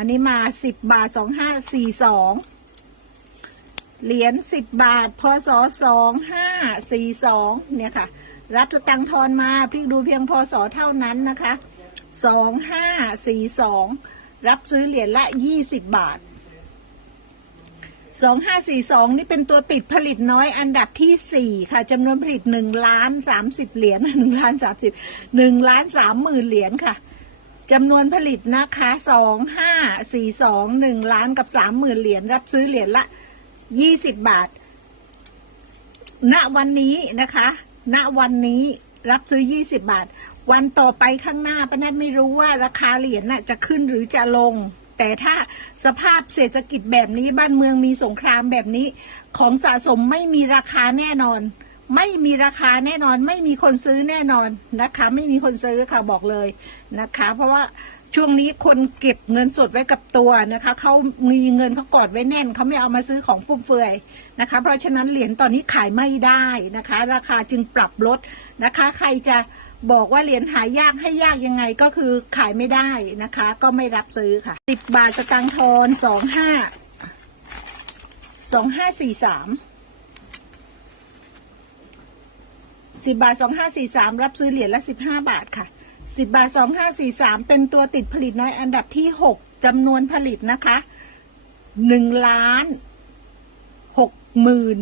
อันนี้มาสิบบาทสองห้าสี่สองเหรียญสิบบาทพศสองห้าสี่สองเนี่ยค่ะ รับสตังค์ทอนมาพลิกดูเพียงพศเท่านั้นนะคะสองห้าสี่สองรับซื้อเหรียญละยี่สิบบาทสองห้าสี่สองนี่เป็นตัวติดผลิตน้อยอันดับที่สี่ค่ะจำนวนผลิตหนึ่งล้านสามสิบเหรียญหนึ่งล้านสามสิบหนึ่งล้านสามหมื่นเหรียญค่ะ จำนวนผลิตนะคะสองห้าสี่สองหนึ่งล้านกับสามหมื่นเหรียญรับซื้อเหรียญละยี่สิบบาท ณวันนี้นะคะ ณวันนี้รับซื้อยี่สิบบาท วันต่อไปข้างหน้าป้านัทไม่รู้ว่าราคาเหรียญน่ะจะขึ้นหรือจะลง แต่ถ้าสภาพเศรษฐกิจแบบนี้บ้านเมืองมีสงครามแบบนี้ ของสะสมไม่มีราคาแน่นอน ไม่มีราคาแน่นอน ไม่มีคนซื้อแน่นอนนะคะ ไม่มีคนซื้อค่ะบอกเลยนะคะ เพราะว่าช่วงนี้คนเก็บเงินสดไว้กับตัวนะคะเขามีเงินเขากอดไว้แน่นเขาไม่เอามาซื้อของฟุ่มเฟือยนะคะ เพราะฉะนั้นเหรียญตอนนี้ขายไม่ได้นะคะ ราคาจึงปรับลดนะคะ ใครจะบอกว่าเหรียญหายากให้ยากยังไงก็คือขายไม่ได้นะคะ ก็ไม่รับซื้อค่ะสิบบาทสตางค์ทอนสองห้าสองห้าสี่สาม สิบบาทสองห้าสี่สามรับซื้อเหรียญละสิบห้าบาทค่ะสิบบาทสองห้าสี่สามเป็นตัวติดผลิตน้อยอันดับที่หกจำนวนผลิตนะคะหนึ่งล้านหกหมื่น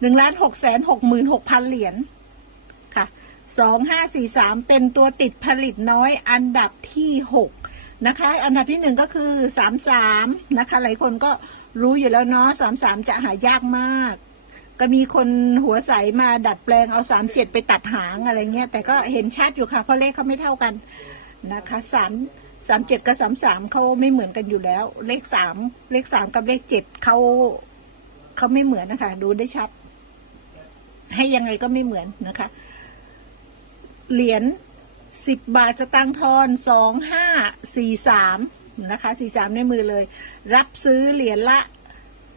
หนึ่งล้านหกแสนหกหมื่นหกพันเหรียญค่ะสองห้าสี่สามเป็นตัวติดผลิตน้อยอันดับที่หกนะคะ อันดับที่หนึ่งก็คือสามสามนะคะ หลายคนก็รู้อยู่แล้วเนาะสามสามจะหายากมาก ก็มีคนหัวใสมาดัดแปลงเอาสามเจ็ดไปตัดหางอะไรเงี้ย แต่ก็เห็นชัดอยู่ค่ะ เพราะเลขเขาไม่เท่ากันนะคะสามสามเจ็ดกับสามสามเขาไม่เหมือนกันอยู่แล้ว เลขสามเลขสามกับเลขเจ็ดเขาเขาไม่เหมือนนะคะ ดูได้ชัด ให้ยังไงก็ไม่เหมือนนะคะ เหรียญสิบบาทสตางค์ทอนสองห้าสี่สามนะคะสี่สามในมือเลย รับซื้อเหรียญละ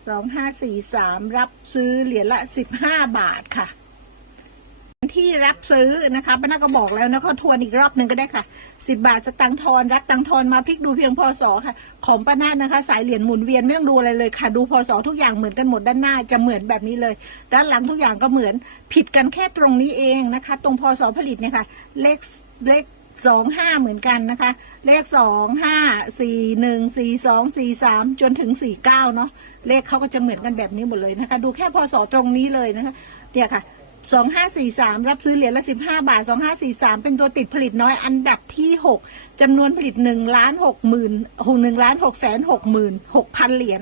สองห้าสี่สามรับซื้อเหรียญละสิบห้าบาทค่ะ ที่รับซื้อนะคะป้านาก็บอกแล้วนะก็ทวนอีกรอบหนึ่งก็ได้ค่ะสิบาทสตังทอนรับตังทอนมาพลิกดูเพียงพศค่ะ ของป้านานะคะ สายเหรียญหมุนเวียนไม่ต้องดูอะไรเลยค่ะ ดูพศทุกอย่างเหมือนกันหมดด้านหน้าจะเหมือนแบบนี้เลย ด้านหลังทุกอย่างก็เหมือนผิดกันแค่ตรงนี้เองนะคะ ตรงพศผลิตเนี่ยค่ะเลขเลข สองห้าเหมือนกันนะคะ เลขสองห้าสี่หนึ่งสี่สองสี่สามจนถึงสี่เก้าเนาะเลขเขาก็จะเหมือนกันแบบนี้หมดเลยนะคะ ดูแค่พศตรงนี้เลยนะคะเนี่ยค่ะสองห้าสี่สามรับซื้อเหรียญละสิบห้าบาทสองห้าสี่สามเป็นตัวติดผลิตน้อยอันดับที่หกจำนวนผลิตหนึ่งล้านหกหมื่นหนึ่งล้านหกแสนหกหมื่นหกพันเหรียญ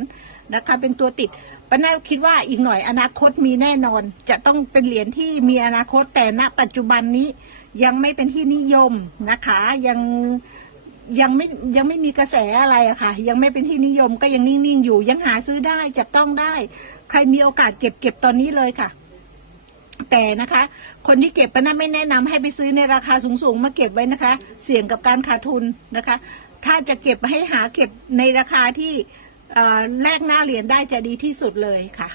นะคะ เป็นตัวติดป้านาคิดว่าอีกหน่อยอนาคตมีแน่นอน จะต้องเป็นเหรียญที่มีอนาคตแต่ณ ปัจจุบันนี้ยังไม่เป็นที่นิยมนะคะ ยังยังไม่ยังไม่มีกระแสอะไรอะค่ะ ยังไม่เป็นที่นิยมก็ยังนิ่งๆ อยู่ ยังหาซื้อได้จับต้องได้ ใครมีโอกาสเก็บเก็บตอนนี้เลยค่ะ แต่นะคะ คนที่เก็บปะนะไม่แนะนำให้ไปซื้อในราคาสูงๆมาเก็บไว้นะคะ เสี่ยงกับการขาดทุนนะคะ ถ้าจะเก็บให้หาเก็บในราคาที่ แลกหน้าเหรียญได้จะดีที่สุดเลยค่ะ